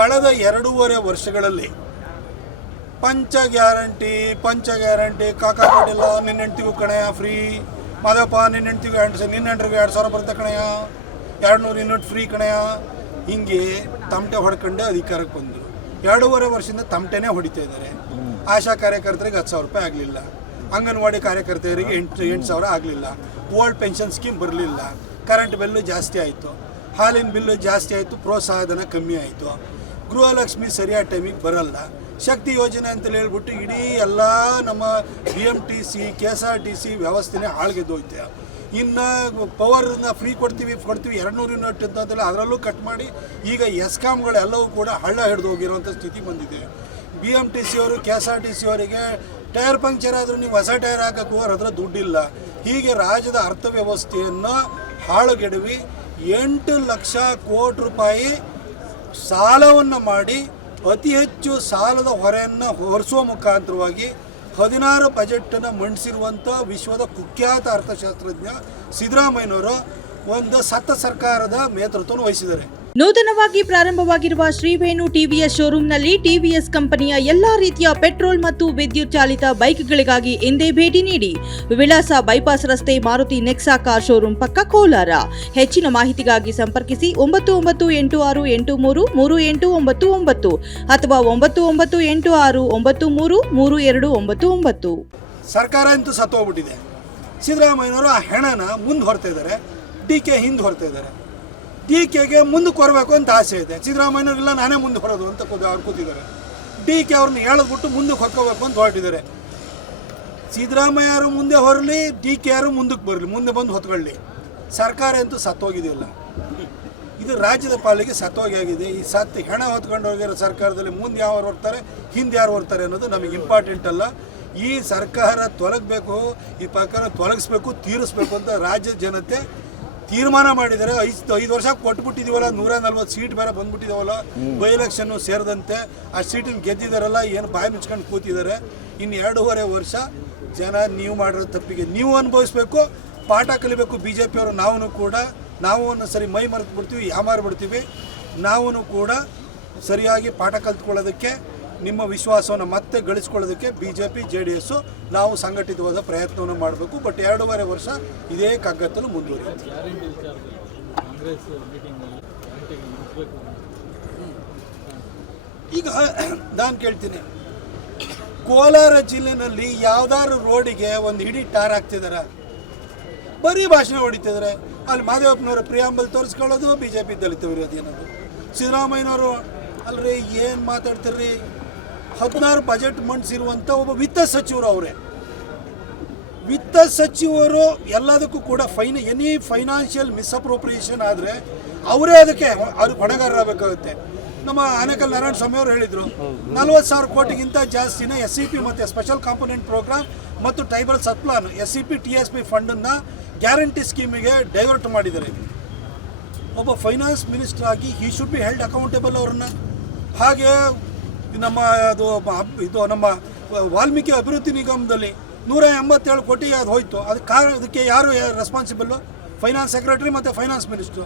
ಕಳೆದ 2.5 ವರ್ಷಗಳಲ್ಲಿ ಪಂಚ ಗ್ಯಾರಂಟಿ ಕಾಕಾ ಕೊಡಿಲ್ಲ, ನಿನ್ನ ಹೆಂಡ್ತಿಗೂ ಕಣೆಯ ಫ್ರೀ, ಮಾದಪ್ಪ ನಿನ್ನ ಹೆಂಡ್ತಿಗೂ ನಿನ್ನ ಹೆಂಡ್ರಿಗೆ 2,000 ಬರುತ್ತೆ ಕಣೆಯ, 200 ಯೂನಿಟ್ ಫ್ರೀ ಕಣೆಯ, ಹಿಂಗೆ ತಮಟೆ ಹೊಡ್ಕೊಂಡೆ ಅಧಿಕಾರಕ್ಕೆ ಬಂದರು. 2.5 ವರ್ಷದಿಂದ ತಮಟೆನೇ ಹೊಡಿತಾ ಇದ್ದಾರೆ. ಆಶಾ ಕಾರ್ಯಕರ್ತರಿಗೆ 10,000 ರೂಪಾಯಿ ಆಗಲಿಲ್ಲ, ಅಂಗನವಾಡಿ ಕಾರ್ಯಕರ್ತೆಯರಿಗೆ 8,000 ಆಗಲಿಲ್ಲ, ಓಲ್ಡ್ ಪೆನ್ಷನ್ ಸ್ಕೀಮ್ ಬರಲಿಲ್ಲ, ಕರೆಂಟ್ ಬಿಲ್ಲು ಜಾಸ್ತಿ ಆಯಿತು, ಹಾಲಿನ ಬಿಲ್ಲು ಜಾಸ್ತಿ ಆಯಿತು, ಪ್ರೋತ್ಸಾಹಧನ ಕಮ್ಮಿ ಆಯಿತು, ಗೃಹಲಕ್ಷ್ಮಿ ಸರಿಯಾದ ಟೈಮಿಗೆ ಬರಲ್ಲ, ಶಕ್ತಿ ಯೋಜನೆ ಅಂತೇಳಿ ಹೇಳ್ಬಿಟ್ಟು ಇಡೀ ಎಲ್ಲ ನಮ್ಮ BMTC KSRTC ವ್ಯವಸ್ಥೆನೇ ಹಾಳ್ಗೆದ್ದೋಯ್ತೆ. ಇನ್ನು ಪವರ್ನ ಫ್ರೀ ಕೊಡ್ತೀವಿ 200 ಯೂನಿಟ್ ಅಂತಂದರೆ ಅದರಲ್ಲೂ ಕಟ್ ಮಾಡಿ ಈಗ ಎಸ್ಕಾಮ್ಗಳೆಲ್ಲವೂ ಕೂಡ ಹಳ್ಳ ಹಿಡಿದು ಹೋಗಿರೋಂಥ ಸ್ಥಿತಿ ಬಂದಿದೆ. BMTC ಅವರು KSRTC ಅವರಿಗೆ ಟೈರ್ ಪಂಕ್ಚರ್ ಆದರೂ ನೀವು ಹೊಸ ಟೈರ್ ಹಾಕಕ್ಕೆ ಹೋದ್ರೆ ಅದರ ದುಡ್ಡಿಲ್ಲ. ಹೀಗೆ ರಾಜ್ಯದ ಅರ್ಥವ್ಯವಸ್ಥೆಯನ್ನು ಹಾಳುಗೆಡವಿ 8 ಲಕ್ಷ ಕೋಟಿ ರೂಪಾಯಿ ಸಾಲವನ್ನು ಮಾಡಿ ಅತಿ ಹೆಚ್ಚು ಸಾಲದ ಹೊರೆಯನ್ನು ಹೊರಿಸುವ ಮುಖಾಂತರವಾಗಿ 16 ಬಜೆಟನ್ನು ಮಂಡಿಸಿರುವಂಥ ವಿಶ್ವದ ಕುಖ್ಯಾತ ಅರ್ಥಶಾಸ್ತ್ರಜ್ಞ ಸಿದ್ದರಾಮಯ್ಯನವರು ಒಂದು ಸತ್ತ ಸರ್ಕಾರದ ನೇತೃತ್ವವನ್ನು ವಹಿಸಿದ್ದಾರೆ. ನೂತನವಾಗಿ ಪ್ರಾರಂಭವಾಗಿರುವ ಶ್ರೀವೇಣು TVS ಶೋರೂಮ್ನಲ್ಲಿ TVS ಕಂಪನಿಯ ಎಲ್ಲಾ ರೀತಿಯ ಪೆಟ್ರೋಲ್ ಮತ್ತು ವಿದ್ಯುತ್ ಚಾಲಿತ ಬೈಕ್ಗಳಿಗಾಗಿ ಎಂದೇ ಭೇಟಿ ನೀಡಿ. ವಿಳಾಸ ಬೈಪಾಸ್ ರಸ್ತೆ, ಮಾರುತಿ ನೆಕ್ಸಾ ಕಾರ್ ಶೋರೂಮ್ ಪಕ್ಕ, ಕೋಲಾರ. ಹೆಚ್ಚಿನ ಮಾಹಿತಿಗಾಗಿ ಸಂಪರ್ಕಿಸಿ 9986833899 ಅಥವಾ 9986933299. ಸರ್ಕಾರ ಅಂತೂ ಸತ್ತೋಗ್ಬಿಟ್ಟಿದೆ. ಸಿದ್ದರಾಮಯ್ಯನವರು ಆ ಹೆಣನ ಮುಂದೆ ಹೊರ್ತಾ ಇದ್ದಾರೆ, DK ಹಿಂದೆ ಹೊರ್ತಾ ಇದ್ದಾರೆ. DKಗೆ ಮುಂದಕ್ಕೆ ಹೊರಬೇಕು ಅಂತ ಆಸೆ ಇದೆ. ಸಿದ್ದರಾಮಯ್ಯನವರಿಲ್ಲ ನಾನೇ ಮುಂದೆ ಹೊರೋದು ಅಂತ ಅವ್ರು ಕೂತಿದ್ದಾರೆ. DK ಅವ್ರನ್ನ ಹೇಳಿದ್ಬಿಟ್ಟು ಮುಂದಕ್ಕೆ ಹೊಕ್ಕೋಬೇಕು ಅಂತ ಹೊರಟಿದ್ದಾರೆ. ಸಿದ್ದರಾಮಯ್ಯರು ಮುಂದೆ ಹೊರಲಿ, DK ಯಾರು ಮುಂದಕ್ಕೆ ಬರಲಿ, ಮುಂದೆ ಬಂದು ಹೊತ್ಕೊಳ್ಳಿ. ಸರ್ಕಾರ ಅಂತೂ ಸತ್ತೋಗಿದೆಯಲ್ಲ, ಇದು ರಾಜ್ಯದ ಪಾಲಿಗೆ ಸತ್ತೋಗಿ ಆಗಿದೆ. ಈ ಸತ್ತು ಹೆಣ ಹೊತ್ಕೊಂಡು ಹೋಗಿರೋ ಸರ್ಕಾರದಲ್ಲಿ ಮುಂದೆ ಯಾರು ಹೊರ್ತಾರೆ, ಹಿಂದೆ ಯಾರು ಹೊರ್ತಾರೆ ಅನ್ನೋದು ನಮಗೆ ಇಂಪಾರ್ಟೆಂಟ್ ಅಲ್ಲ. ಈ ಸರ್ಕಾರ ತೊಲಗಬೇಕು, ಈ ಪ್ರಕಾರ ತೊಲಗಿಸ್ಬೇಕು, ತೀರಿಸ್ಬೇಕು ಅಂತ ರಾಜ್ಯದ ಜನತೆ ತೀರ್ಮಾನ ಮಾಡಿದ್ದಾರೆ. 5 ವರ್ಷ ಕೊಟ್ಬಿಟ್ಟಿದ್ದೀವಲ್ಲ, 140 ಸೀಟ್ ಬೇರೆ ಬಂದ್ಬಿಟ್ಟಿದ್ದಾವಲ್ಲ, ಬೈ ಎಲೆಕ್ಷನ್ನು ಸೇರಿದಂತೆ ಆ ಸೀಟನ್ನು ಗೆದ್ದಿದ್ದಾರಲ್ಲ, ಏನು ಬಾಯಿ ಮುಚ್ಕೊಂಡು ಕೂತಿದ್ದಾರೆ. ಇನ್ನು 2.5 ವರ್ಷ ಜನ ನೀವು ಮಾಡಿರೋ ತಪ್ಪಿಗೆ ನೀವು ಅನುಭವಿಸ್ಬೇಕು, ಪಾಠ ಕಲಿಬೇಕು. BJP ಅವರು ನಾವು ಒಂದು ಸರಿ ಮೈ ಮರೆತು ಬಿಡ್ತೀವಿ, ಯಾಮಾರ್ಬಿಡ್ತೀವಿ. ನಾವು ಕೂಡ ಸರಿಯಾಗಿ ಪಾಠ ಕಲ್ತ್ಕೊಳ್ಳೋದಕ್ಕೆ, ನಿಮ್ಮ ವಿಶ್ವಾಸವನ್ನು ಮತ್ತೆ ಗಳಿಸ್ಕೊಳ್ಳೋದಕ್ಕೆ BJP JDS ನಾವು ಸಂಘಟಿತವಾದ ಪ್ರಯತ್ನವನ್ನು ಮಾಡಬೇಕು. ಬಟ್ 2.5 ವರ್ಷ ಇದೇ ಕಗ್ಗತ್ತಲು ಮುಂದುವರಿಯುತ್ತೆ. ಈಗ ನಾನು ಕೇಳ್ತೀನಿ, ಕೋಲಾರ ಜಿಲ್ಲೆಯಲ್ಲಿ ಯಾವ್ದಾದ್ರು ರೋಡಿಗೆ ಒಂದು ಇಡೀ ಟಾರ್ ಹಾಕ್ತಿದಾರ? ಬರೀ ಭಾಷಣ ಹೊಡಿತಿದ್ದಾರೆ. ಅಲ್ಲಿ ಮಾದೇವಪ್ಪನವರ ಪ್ರಿಯಾಂಬಲ್ ತೋರಿಸ್ಕೊಳ್ಳೋದು BJP ದಲಿತ ವಿರೋಧಿ ಅನ್ನೋದು. ಸಿದ್ದರಾಮಯ್ಯನವರು ಅಲ್ರಿ ಏನು ಮಾತಾಡ್ತಿರ್ರಿ, 16 ಬಜೆಟ್ ಮಂಡಿಸಿರುವಂಥ ಒಬ್ಬ ವಿತ್ತ ಸಚಿವರು ಅವರೇ. ವಿತ್ತ ಸಚಿವರು ಎಲ್ಲದಕ್ಕೂ ಕೂಡ ಎನಿ ಫೈನಾನ್ಷಿಯಲ್ ಮಿಸ್ಅಪ್ರೋಪ್ರಿಯೇಷನ್ ಆದರೆ ಅವರೇ ಅದಕ್ಕೆ ಹೊಣೆಗಾರರಾಗಬೇಕಾಗುತ್ತೆ. ನಮ್ಮ ಆನೇಕಲ್ ನಾರಾಯಣ ಸ್ವಾಮಿ ಅವರು ಹೇಳಿದರು, 40,000 ಕೋಟಿಗಿಂತ ಜಾಸ್ತಿನ SCP ಮತ್ತು ಸ್ಪೆಷಲ್ ಕಾಂಪೊನೆಂಟ್ ಪ್ರೋಗ್ರಾಮ್ ಮತ್ತು ಟ್ರೈಬಲ್ ಸಬ್ಪ್ಲಾನ್ SCP TSP ಫಂಡನ್ನು ಗ್ಯಾರಂಟಿ ಸ್ಕೀಮಿಗೆ ಡೈವರ್ಟ್ ಮಾಡಿದ್ದಾರೆ. ಒಬ್ಬ ಫೈನಾನ್ಸ್ ಮಿನಿಸ್ಟರ್ ಆಗಿ he should be held accountable ಅವ್ರನ್ನ. ಹಾಗೆ ನಮ್ಮ ನಮ್ಮ ವಾಲ್ಮೀಕಿ ಅಭಿವೃದ್ಧಿ ನಿಗಮದಲ್ಲಿ 187 ಕೋಟಿ ಅದು ಹೋಯಿತು. ಅದಕ್ಕೆ ಯಾರು ರೆಸ್ಪಾನ್ಸಿಬಲ್ಲು? ಫೈನಾನ್ಸ್ ಸೆಕ್ರೆಟರಿ ಮತ್ತು ಫೈನಾನ್ಸ್ ಮಿನಿಸ್ಟ್ರು.